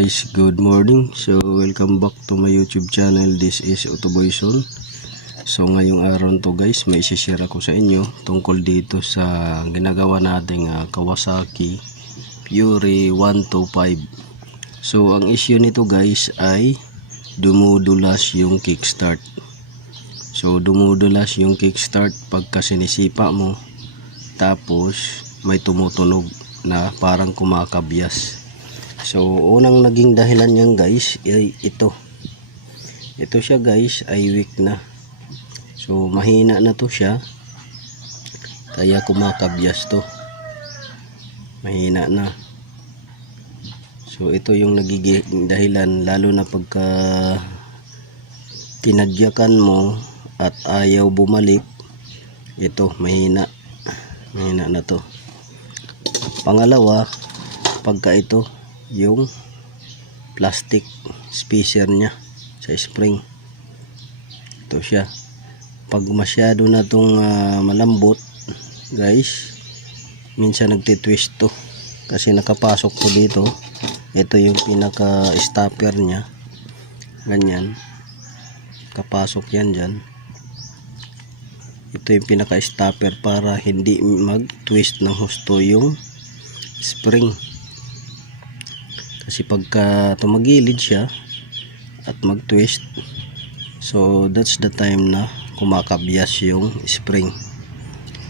guys, good morning. So welcome back to my YouTube channel. This is Otoboyson. So ngayong araw to guys, may share ako sa inyo tungkol dito sa ginagawa nating Kawasaki Fury 125. So ang issue nito guys ay dumudulas yung kickstart. So dumudulas yung kickstart pagka sinisipa mo, tapos may tumutunog na parang kumakabyas. So unang naging dahilan niyan guys ay ito siya guys, ay weak na. So mahina na to siya, kaya kumakabyas to, mahina na. So ito yung nagiging dahilan, lalo na pagka tinadyakan mo at ayaw bumalik. Ito mahina na to. Pangalawa, pagka ito yung plastic spacer nya sa spring, ito siya. Pag masyado na tong malambot guys, minsan nagtitwist to kasi nakapasok to dito. Ito yung pinaka stopper nya, ganyan, kapasok yan dyan. Ito yung pinaka stopper para hindi mag twist ng husto yung spring. Kasi pagka tumagilid siya at mag-twist, so that's the time na kumakabyas yung spring.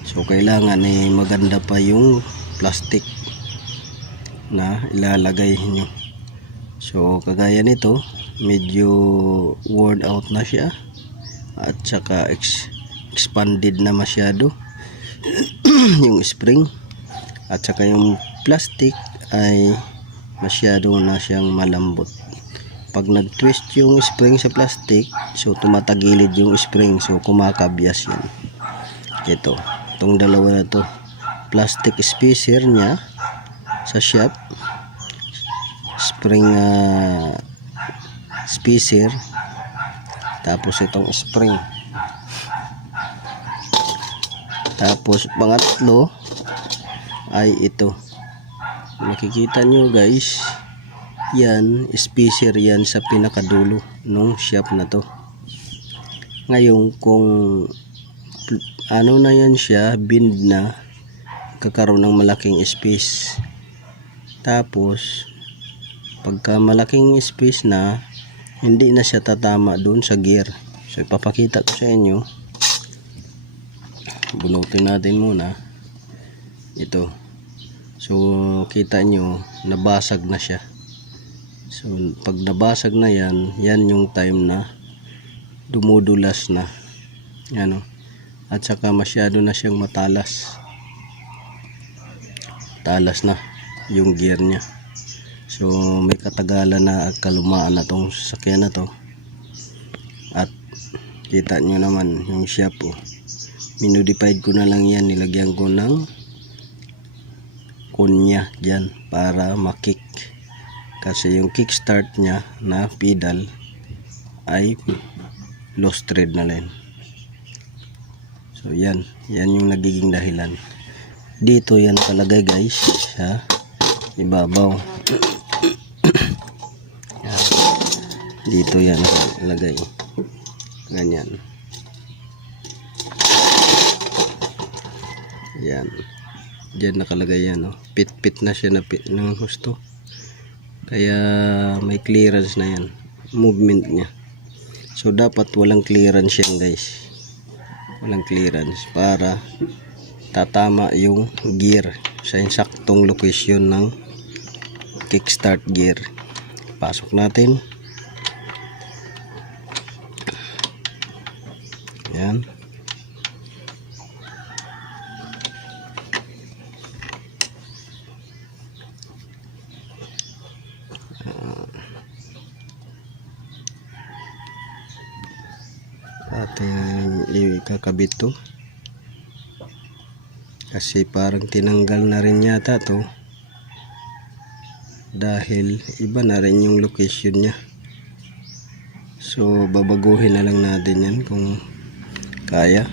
So kailangan maganda pa yung plastic na ilalagay nyo. So kagaya nito, medyo worn out na siya at saka expanded na masyado yung spring, at saka yung plastic ay masyado na siyang malambot. Pag nag-twist yung spring sa plastic, so tumatagilid yung spring, so kumakabyas yan. Itong dalawa na to, plastic spacer nya sa shop, spring spacer, tapos itong spring. Tapos pangatlo ay ito, makikita nyo guys, yan spacer yan sa pinakadulo nung shop na to. Ngayon kung ano na yan siya, bend na, kakaroon ng malaking space. Tapos pagka malaking space na, hindi na siya tatama doon sa gear. So ipapakita ko sa inyo, bunutin natin muna ito. So kita nyo, nabasag na siya. So pag nabasag na yan, yan yung time na dumudulas na yan, at saka masyado na siyang talas na yung gear nya. So may katagalan na at kalumaan na tong sasakyan na to. At kita nyo naman yung shop, minodified ko na lang yan, nilagyan ko ng kunya dyan para makick, kasi yung kickstart nya na pedal ay lost thread na rin. So yan yung nagiging dahilan. Dito yan nakalagay guys sa ibabaw. Yan. Dito yan nakalagay, ganyan. Yan, dyan nakalagay yan, pit na siya na ng husto, kaya may clearance na yan, movement nya. So dapat walang clearance yan guys, walang clearance, para tatama yung gear sa insaktong location ng kickstart gear. Pasok natin yan. Ating ikakabit to, kasi parang tinanggal na rin yata to, dahil iba na rin yung location nya. So babaguhin na lang natin yan kung kaya.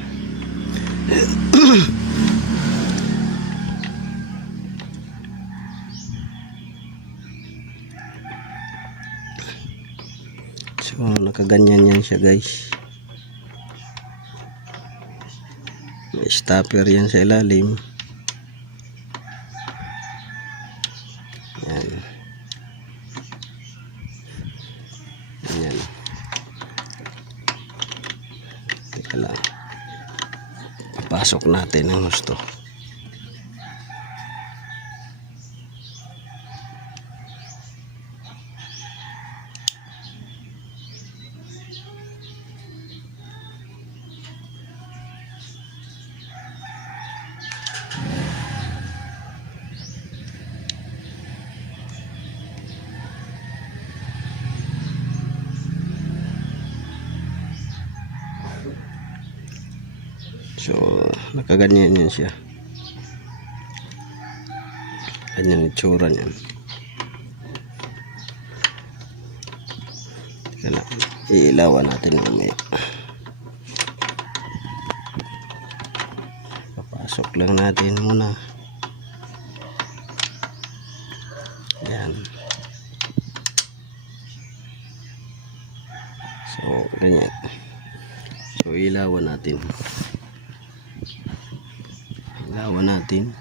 So nakaganyan yan siya guys. May stopper yan sa ilalim. Yan. Yan. Teka lang. Pasok natin ang gusto. So, nakaganyan yan siya. Ganyan itsura niyan. Teka lang, iilawan natin mamaya. Papasok lang natin muna. Yan. So, ganyan. So, ilawan natin. Ilawan natin.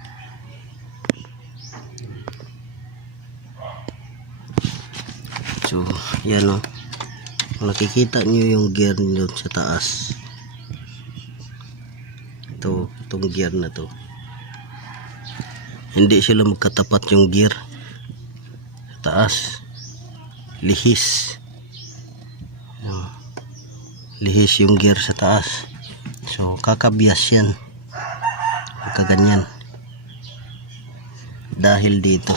So, yan o. Nakikita nyo yung gear nyo sa taas. Itong gear na to. Hindi sila magkatapat yung gear sa taas. Lihis. Yan. Lihis yung gear sa taas. So, kakabias yan. Kaganyan dahil dito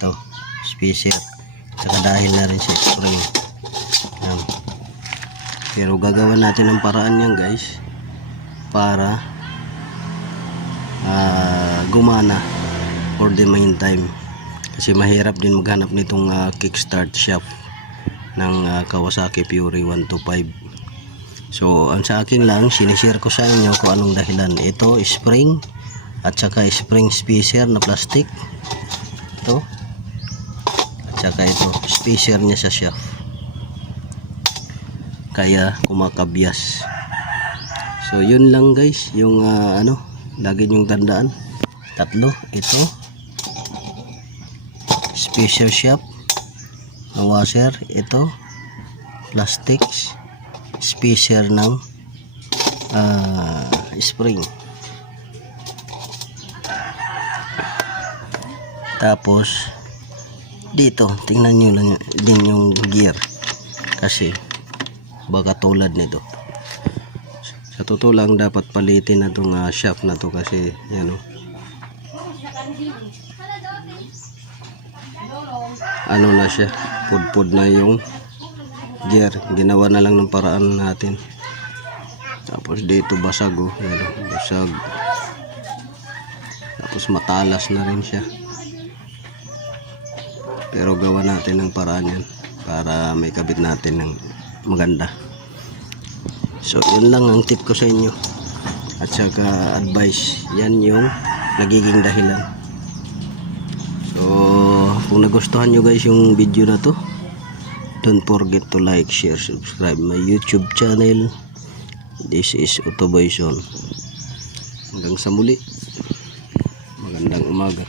ito spacer saka dahil na rin sa spring. Yan. Pero gagawa natin ng paraan yan guys para gumana for the meantime, kasi mahirap din maghanap nitong kickstart shaft ng Kawasaki Fury 125. So, ang sa akin lang, sinishare ko sa inyo kung anong dahilan. Ito, spring at saka spring spacer na plastic. Ito. At saka ito, spacer niya sa shaft. Kaya kumakabyas. So, yun lang guys, yung lagi nyong tandaan. Tatlo, ito. Spacer shaft ng washer, ito. Plastics. Spacer ng spring. Tapos dito tingnan nyo lang din yung gear, kasi baka tulad nito. Sa totoo lang dapat palitin na itong shaft na to, kasi yan o, ano na siya, pudpud na yung gear. Ginawa na lang ng paraan natin. Tapos dito basag o, basag. Tapos matalas na rin siya, pero gawa natin ng paraan yan para may kabit natin ng maganda. So yun lang ang tip ko sa inyo at saka advice. Yan yung nagiging dahilan. So kung nagustuhan nyo guys yung video na to, don't forget to like, share, subscribe my YouTube channel. This is Autoboy Son. Hanggang sa muli. Magandang umaga.